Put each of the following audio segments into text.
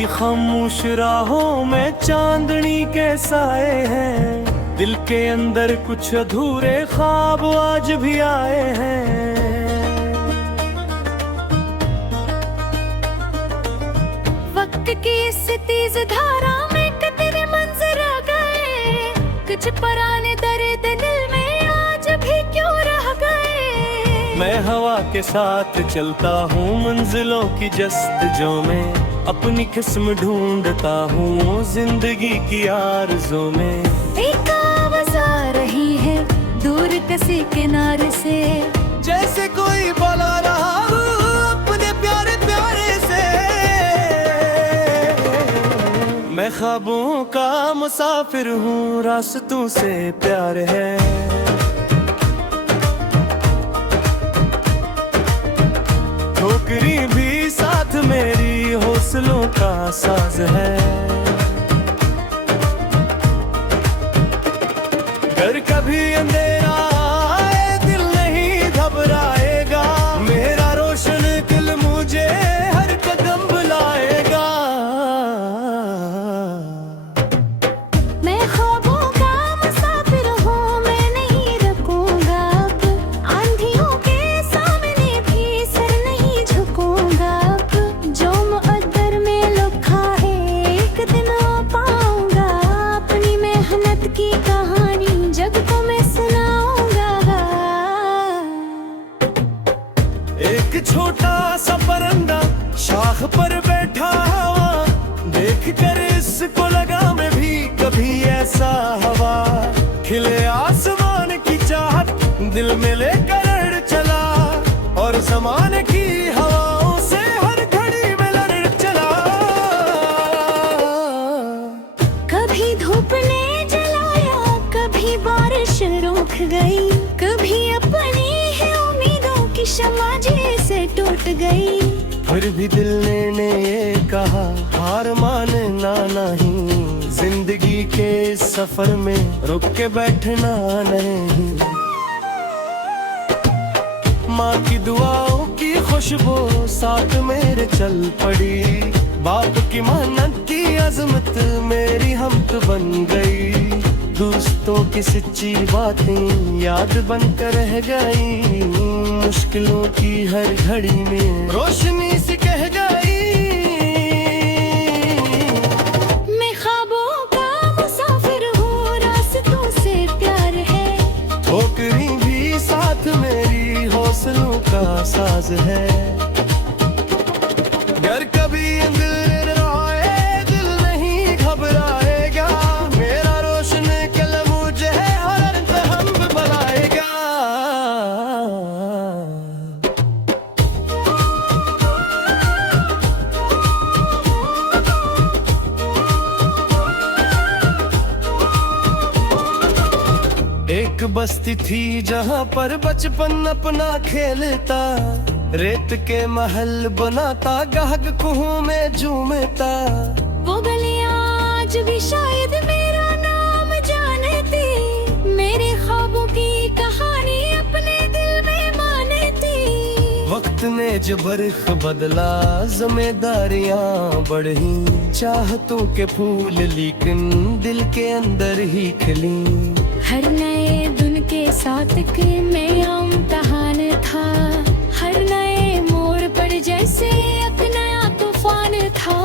मेरी खामोश राहों में चांदनी के साए हैं, दिल के अंदर कुछ अधूरे ख्वाब आज भी आए हैं। वक्त की इस तेज धारा में तेरे मंजर आ गए, कुछ पुराने दर्द दिल में आज भी क्यों रह गए। मैं हवा के साथ चलता हूँ मंजिलों की जस्तजों में, अपनी किस्म ढूंढता हूँ जिंदगी की आरज़ों में। एक आवाज़ आ रही है दूर किसी किनारे से, जैसे कोई बुला रहा हूँ अपने प्यारे प्यारे से। मैं ख्वाबों का मुसाफिर हूँ, रास्तों से प्यार है। ठोकरी भी साथ मेरी हौसलों का साज है। घर कभी अंधेरा आए दिल नहीं घबराएगा, मेरा रोशन दिल मुझे हर कदम बुलाएगा। मैं ख्वाबों का मुसाफिर हूँ, मैं नहीं रुकूंगा अब, आंधियों के सामने भी सर नहीं झुकूंगा अब। जो मुक़द्दर में लिखा है एक दिन आ पाऊंगा, अपनी मेहनत की कहानी जग को मैं सुनाऊंगा। एक छोटा सा परिंदा शाख पर बैठा हुआ, देख कर इसको लगा मैं भी कभी ऐसा हवा। खिले आसमान की चाहत दिल में लेकर अड़ चला, और ज़माने की हवाओं से हर घड़ी में लड़ चला। कभी धूप ने जलाया, कभी बारिश रुक गई, कभी अपनी है उम्मीदों की शम्मा जैसे टूट गई। फिर भी दिल ने ये कहा हार मानना नहीं, जिंदगी के सफर में रुक के बैठना नहीं। माँ की दुआओं की खुशबू साथ मेरे चल पड़ी, बाप की मेहनत की अजमत मेरी हमत बन गई। दोस्तों की सच्ची बातें याद बनकर रह गई, मुश्किलों की हर घड़ी में रोशनी सी कह गई। मैं ख्वाबों का मुसाफिर हूँ, रास्तों से प्यार है। ठोकरी भी साथ मेरी हौसलों का साज है। घर कभी अंधेर आए दिल नहीं घबराएगा, मेरा रोशन कल मुझे हर हम बुलाएगा। एक बस्ती थी जहाँ पर बचपन अपना खेलता, रेत के महल बनाता गाहक कुहू में झूमता। वो गलियां आज भी शायद मेरा नाम जानती, मेरे ख्वाबों की कहानी अपने दिल में मानती। वक्त ने जब बरख बदला जिम्मेदारियां बढ़ी, चाहतों के फूल लेकिन दिल के अंदर ही खिली। हर नए दिन के साथ के मैं इम्तिहान था, हर नए मोड़ पर जैसे एक नया तूफान था।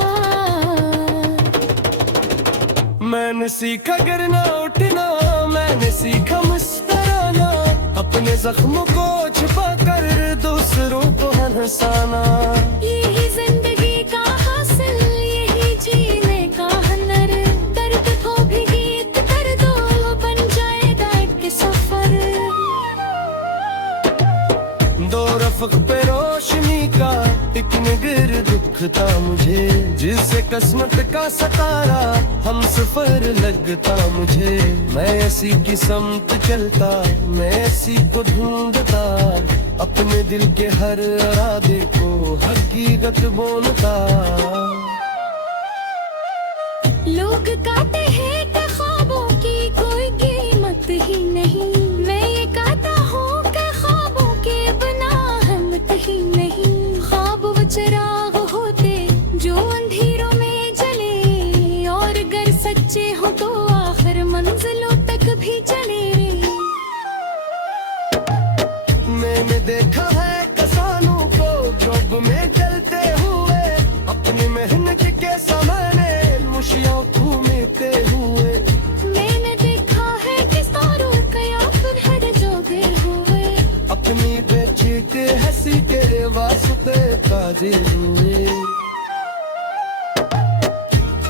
मैंने सीखा गिरना उठना, मैंने सीखा मुस्कुराना, अपने जख्मों को छुपा कर दूसरों को हंसाना। यही जिंदगी का हासिल, यही जीने का हुनर, दर्द को भी गीत कर दो बन जाएगा एक सफर। दो रफ़्क़ पे रोशनी का एक निगर दुख था मुझे, जिससे किस्मत का सतारा हम सफर लगता मुझे। मैं ऐसी की समत चलता, मैं ऐसी को ढूंढता, अपने दिल के हर इरादे को हकीकत बोलता। लोग कहते हैं कि ख्वाबों की कोई कीमत ही नहीं, मैं ये कहता हूँ कि ख्वाबों के बिना हिम्मत ही नहीं। ख्वाब वो चिराग होते जो अंधेरों में हाजिर हुए।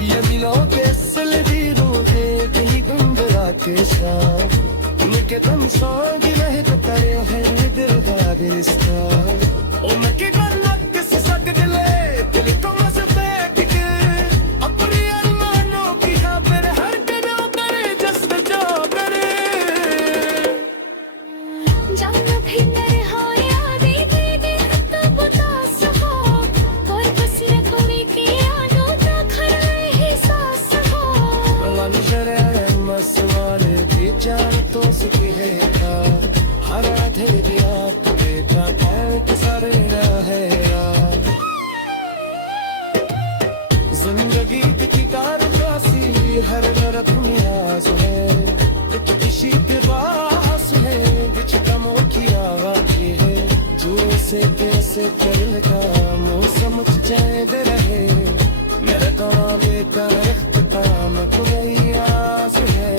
ये दिलों के सलदीरों के कहीं गुंगरा के साथ उनके दम सांग महकता है दिल का रिश्ता। ओ मैं के गलत से सक दिले दिल को मस फेंक के अपनी अरमानों की खबर हर कदम करे जस्ट जो करे। जाना भी नर हो यादें दे तब उदास हो और बस रखोगे कि यादों का खरा एहसास हो। वाली शराय मसवारे की जान तो सुखी है का हर आधे रात बेटा कैंट सारे रहे यार। जिंदगी की कारवासी हर तरफ न्याज है एक किसी के पास है बिच कमों की आवाज़ है जो से कैसे चल का मौसम चैन रहे मेरे काम बेटा इख्तिताम खुदाई आस है।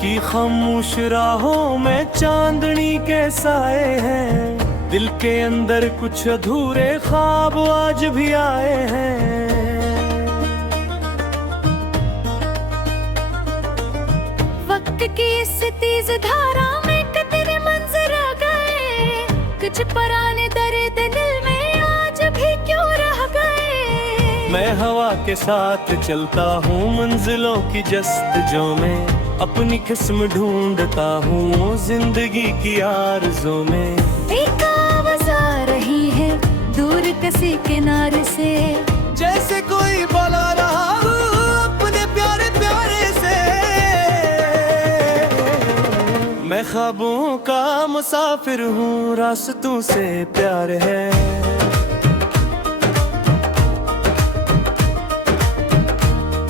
की खामोश राहों में चांदनी के साए हैं दिल के अंदर कुछ अधूरे ख्वाब आज भी आए हैं। वक्त की इस तेज धारा में कितने मंजर आ गए कुछ पुराने दर्द दिल में आज भी क्यों रह गए। मैं हवा के साथ चलता हूँ मंजिलों की जस्तजों में अपनी किस्म ढूंढता हूँ जिंदगी की आरज़ों में। एक आवाज़ आ रही है दूर किसी किनारे से जैसे कोई बुला रहा हो अपने प्यारे प्यारे से। मैं ख्वाबों का मुसाफिर हूँ रास्तों से प्यार है।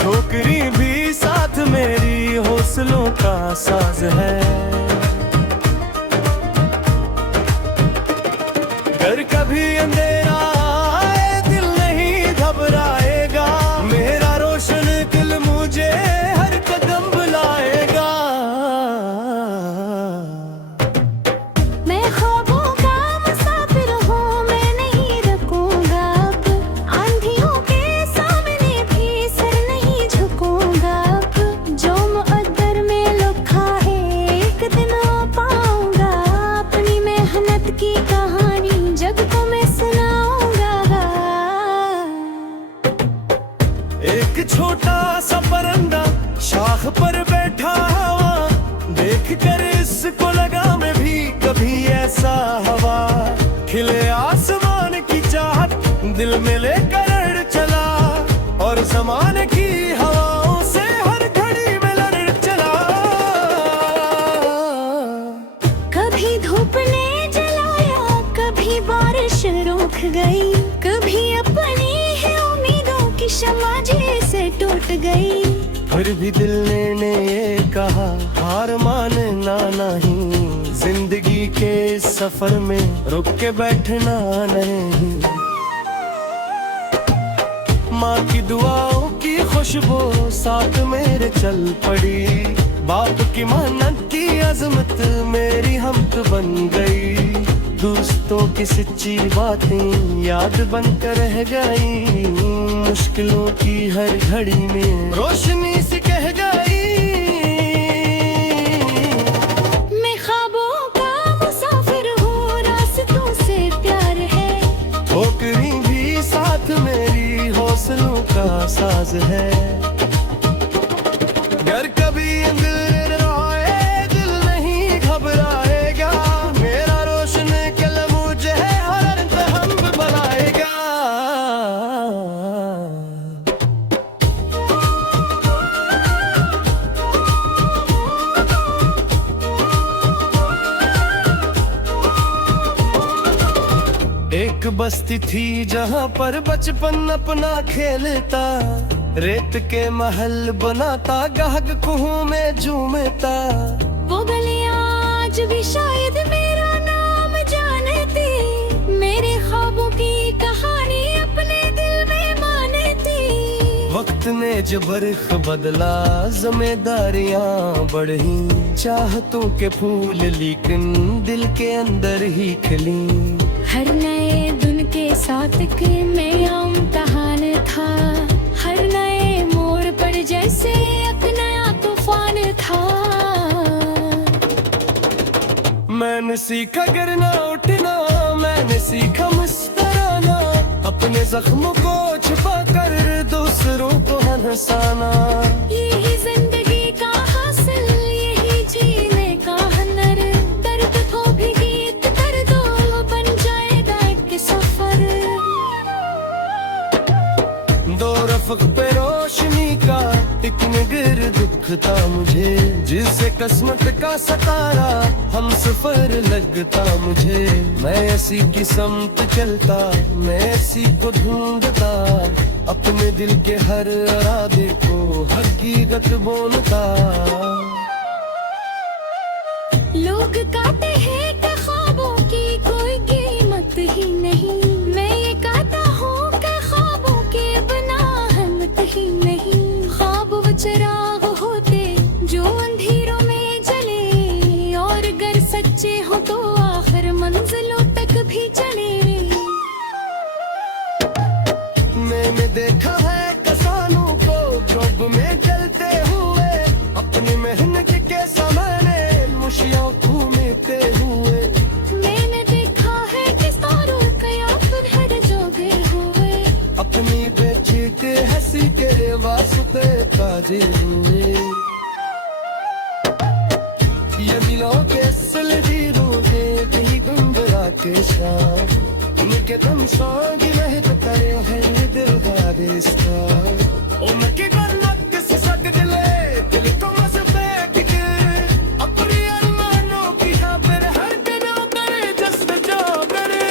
ठोकरी भी साथ मेरी हौसलों का साज है। अगर कभी अंधेरा आए दिल नहीं घबराएगा मेरा रोशन दिल मुझे हर कदम बुलाएगा। मैं ख्वाबों का मुसाफिर हूँ मैं नहीं रुकूंगा अब आंधियों के सामने भी सर नहीं झुकूंगा अब जो मुक़द्दर में लिखा है एक दिन आ पाऊंगा अपनी मेहनत की कहानी जग को मैं सुनाऊंगा। एक छोटा सा परिंदा शाख पर बैठा हवा देख कर इसको लगा मैं भी कभी ऐसा हवा। खिले आसमान की चाहत दिल में लेकर अड़ चला और ज़माने की हवाओं से हर घड़ी में लड़ चला। कभी धूप ने जलाया कभी बारिश रुक गई कभी अपनी है उम्मीदों की शम्मा से टूट गई। फिर भी दिल ने ये कहा हार मानना नहीं जिंदगी के सफर में रुक के बैठना नहीं। माँ की दुआओं की खुशबू साथ मेरे चल पड़ी बाप की मेहनत की अजमत मेरी हमत बन गई। दोस्तों की सच्ची बातें याद बनकर रह गई मुश्किलों की हर घड़ी में रोशनी से कह गई। मैं ख्वाबों का मुसाफिर हूँ रास्तों से प्यार है। ठोकरी भी साथ मेरी हौसलों का साज है। घर कभी अंधेरा आए दिल नहीं घबराएगा मेरा रोशन कल मुझे हर हम बनाएगा। बस्ती थी जहाँ पर बचपन अपना खेलता, रेत के महल बनाता, गाहक कुहू में झूमता। वो गलियां आज भी शायद मेरा नाम जानती, मेरे ख्वाबों की कहानी अपने दिल में मानती। वक्त ने जो बरख बदला, जिम्मेदारियां बढ़ी, चाहतों के फूल लेकिन दिल के अंदर ही खिली। हर नए दिन के साथ के नया इम्तिहान था, हर नए मोड़ पर जैसे एक नया तूफान था। मैंने सीखा गिरना उठना, मैंने सीखा मुस्कुराना, अपने जख्मों को छुपा कर दूसरों को हंसाना। यही जिंदगी का हासिल, यही जीने का हुनर, दर्द को भी गीत कर दो, बन जाएगा एक सफर। दो रफ़्क़ पे रोशनी का एक निगर दुख था मुझे, जिसे किस्मत का सतारा हम सफर लगता मुझे। मैं ऐसी की समत चलता, मैं ऐसी को ढूंढता, अपने दिल के हर इरादे को हकीकत बोलता। लोग कहते हैं कि ख्वाबों की कोई कीमत ही नहीं, मैं ये कहता हूँ कि ख्वाबों के बिना हिम्मत ही नहीं। ख्वाब वो चिराग होते जो अंधेरों में जले, और अगर सच्चे हो तो आखिर मंजिलों तक भी चले। मैंने देखा है किसानों को जॉब में जलते हुए, अपनी मेहनत के सामने मुशियों घूमते हुए। मैंने देखा है किसानों का याद हर जोगे हुए, अपनी बेटी के हंसी के वास्ते ताजे हुए। ये दिलों के सलदीरों के दी गुंबरा के साथ, उनके दम सांगी महक करे है दिल का रिश्ता। उनकी गन्नत किसी सक दिले, दिल को मसबेक के, अपनी अरमानों की खबर हर दिन करे जज्ब जो करे।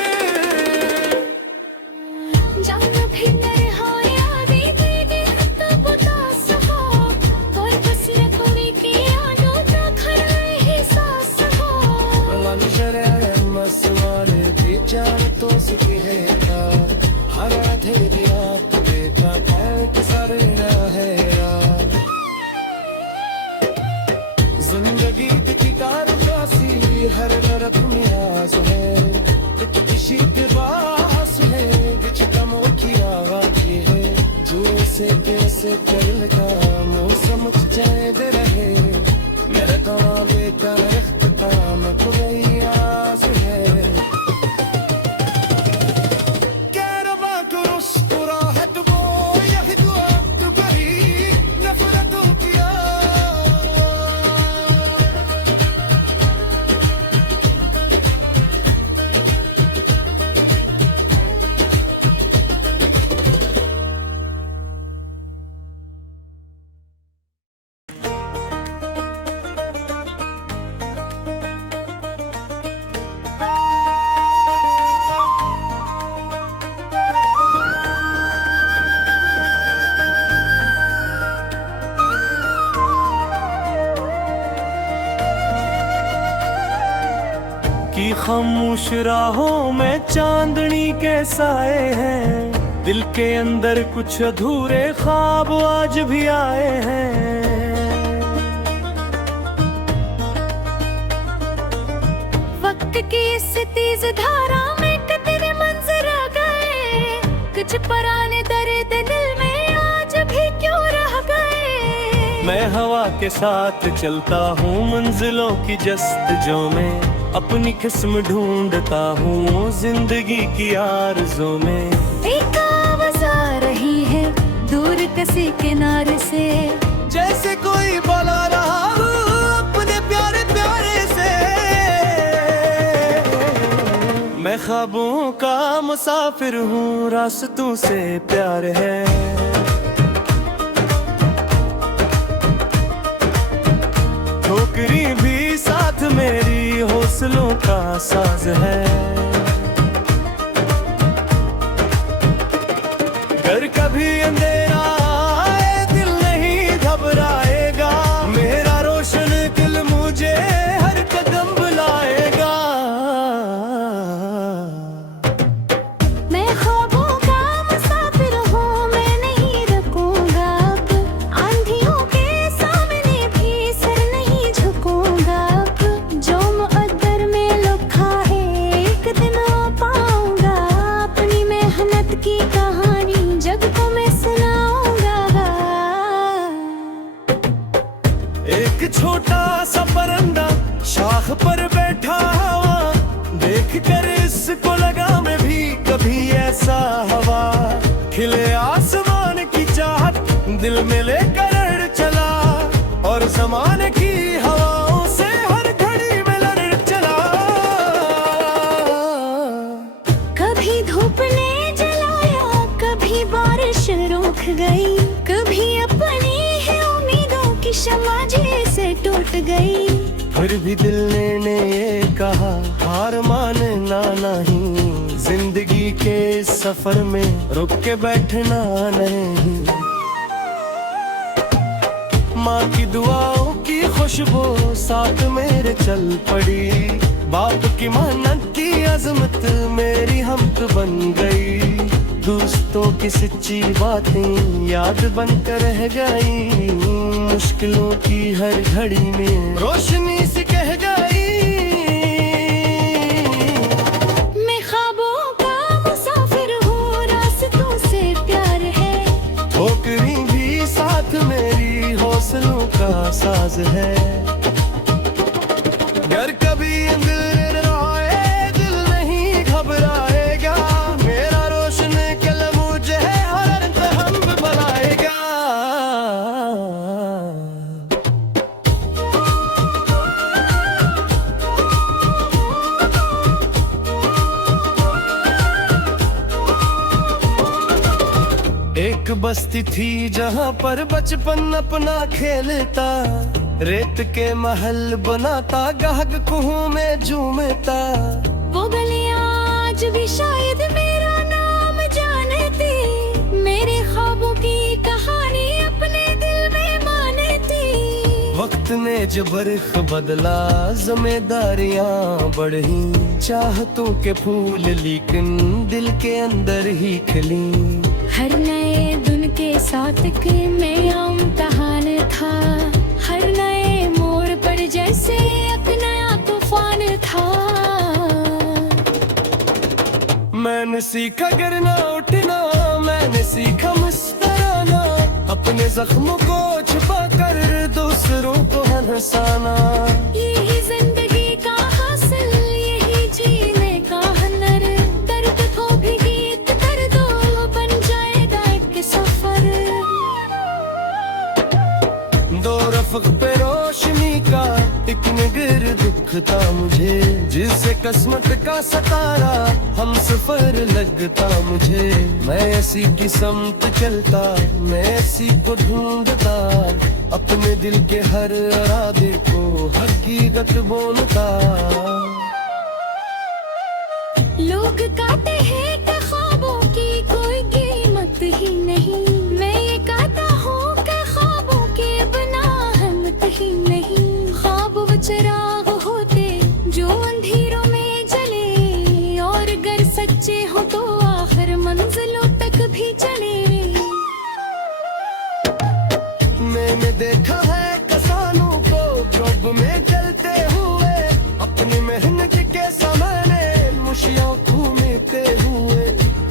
जाना भी नहीं हो यादें तेरी तब उदास हो, और बस रखने की यादों का खरा एहसास हो। वाली शरारत मसवारे बेचार तो सुखी है था, हर आधे रात बेटा पैक सारे है यार। जिंदगी की कारवासी हर तरफ न्याज है, एक किसी के पास है बिच कमों की आवाज़ है, जो से कैसे चल का मौसम चाहे दे रहे, मेरे तो बेटा इख्तिताम कोई आस है। की खामोश राहों में चांदनी के साए हैं, दिल के अंदर कुछ अधूरे ख्वाब आज भी आए हैं। वक्त की इस तेज धारा में तेरे मंजर आ गए, कुछ पुराने दर्द दिल में आज भी क्यों रह गए। मैं हवा के साथ चलता हूँ मंजिलों की जस्तजों में, अपनी किस्म ढूंढता हूँ जिंदगी की आरज़ों में। एक आवाज़ आ रही है दूर किसी किनारे से, जैसे कोई बुला रहा हो अपने प्यारे प्यारे से। मैं ख्वाबों का मुसाफिर हूँ, रास्तों से प्यार है। ठोकरी भी साथ मेरी हौसलों का साज है। अगर कभी अंधेरा आए दिल नहीं घबराएगा, मेरा रोशन दिल मुझे हर कदम बुलाएगा। मैं ख्वाबों का मुसाफिर हूँ, मैं नहीं रुकूंगा अब, आंधियों के सामने भी सर नहीं झुकूंगा अब। जो मुक़द्दर में लिखा है एक दिन आ पाऊंगा, अपनी मेहनत की कहानी जग को मैं सुनाऊंगा। एक छोटा सा परिंदा शाख पर बैठा हुआ, देख कर इसको लगा मैं भी कभी ऐसा हवा। खिले आसमान की चाहत दिल में लेकर अड़ चला, और ज़माने की हवाओं से हर घड़ी में लड़ चला। कभी धूप ने जलाया, कभी बारिश रुक गई, कभी अपनी है उम्मीदों की शम्मा जैसे टूट गई। फिर भी दिल ने ये कहा हार मानना नहीं, जिंदगी के सफर में रुक के बैठना नहीं। माँ की दुआओं की खुशबू साथ मेरे चल पड़ी, बाप की मेहनत की अजमत मेरी हमत बन गई। दोस्तों की सच्ची बातें याद बनकर रह गई, मुश्किलों की हर घड़ी में रोशनी सी कह गई। मैं ख्वाबों का मुसाफिर हूँ, रास्तों से प्यार है, ठोकरी भी साथ मेरी हौसलों का साज है। अगर कभी दिल रोए दिल नहीं घबराएगा, मेरा रोशन कल मुझे हर हम बनाएगा। एक बस्ती थी जहाँ पर बचपन अपना खेलता, रेत के महल बनाता, गाहक कुहू में झूमता। वो गलियां आज भी शायद मेरा नाम जानती, मेरे ख्वाबों की कहानी अपने दिल में मानती। वक्त ने जब बरख बदला, जिम्मेदारियां बढ़ी, चाहतों के फूल लेकिन दिल के अंदर ही खिली। हर नए दिन के साथ के मैं इम्तिहान था, हर नए मोड़ पर जैसे एक नया तूफान था। मैंने सीखा गिरना उठना, मैंने सीखा मुस्कुराना, अपने जख्मों को छुपा कर दूसरों को हंसाना। यही जिंदगी का हासिल, यही जीने का हुनर, दर्द को भी गीत कर दो, बन जाएगा एक सफर। दो रफ़्क़ पे रोशनी का एक निगर दुख था मुझे, जिससे किस्मत का सतारा हम सफर लगता मुझे। मैं ऐसी की समत चलता, मैं ऐसी को ढूंढता, अपने दिल के हर इरादे को हकीकत बोलता। लोग कहते हैं कि ख्वाबों की कोई कीमत ही नहीं, मैं ये कहता हूँ कि ख्वाबों के बिना हिम्मत ही नहीं। ख्वाब वो चिराग होते जो अंधेरों में जले, और अगर सच्चे हो तो आखिर मंजिलों तक भी चले। मैंने देखा है किसानों को जॉब में चलते हुए, अपनी मेहनत के सामने मुशियों घूमते हुए।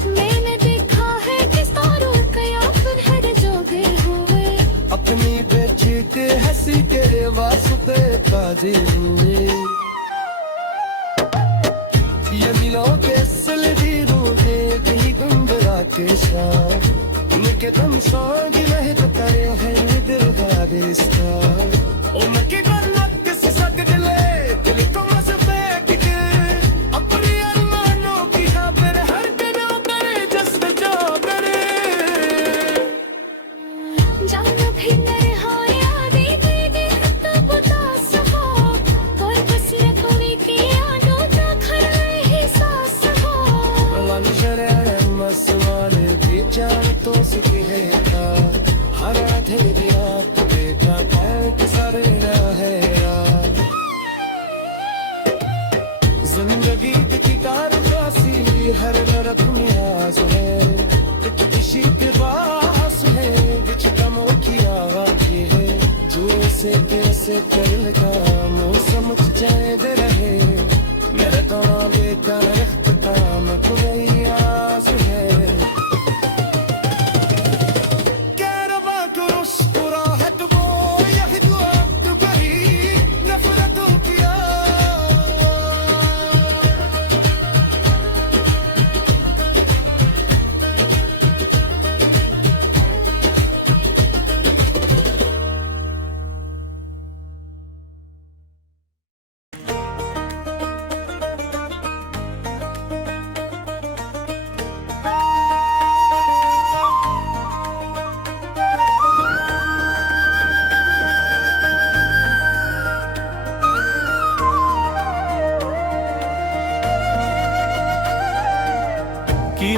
मैंने देखा है किसानों के फिर हर जोगे हुए, अपनी बेची के हंसी के वास्ते ताजे हुए। ये मिलों के सलदी रूहे भी गुंबरा के साथ, उनके दम सांगी महक करे है दिल का रिश्ता। उनकी गलत किसी सक दिले दिल को मज़बे की दिल, अपनी अरमानों की खबर हर दिन करे जज्ब जो करे। जान भी नर हो यादी बेदी तब उदास हो, कोई बस न कोई की यादों का खरा एहसास हो। वाली शरे मसवाले की जान तो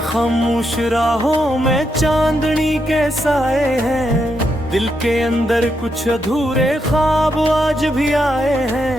खामोश राहों में चांदनी के साए हैं, दिल के अंदर कुछ अधूरे ख्वाब आज भी आए हैं।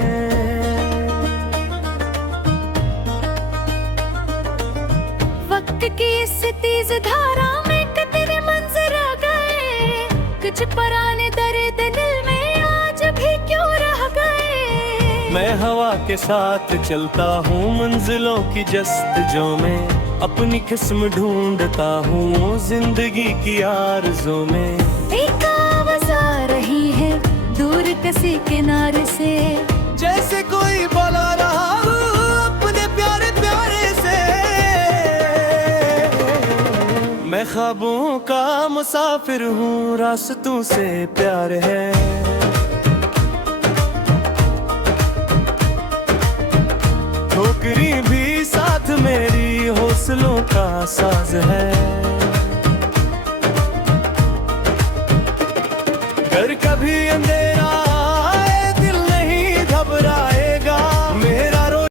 वक्त की इस तेज धारा में कितने मंजर आ गए, कुछ पुराने दर्द दिल में आज भी क्यों रह गए। मैं हवा के साथ चलता हूँ मंजिलों की जस्तजों में, अपनी किस्म ढूंढता हूँ जिंदगी की आरज़ों में। एक आवाज़ आ रही है दूर किसी किनारे से, जैसे कोई बुला रहा हो अपने प्यारे प्यारे से। मैं ख्वाबों का मुसाफिर हूँ, रास्तों से प्यार है। ठोकरी भी साथ मेरी हौसलों का साज है। अगर कभी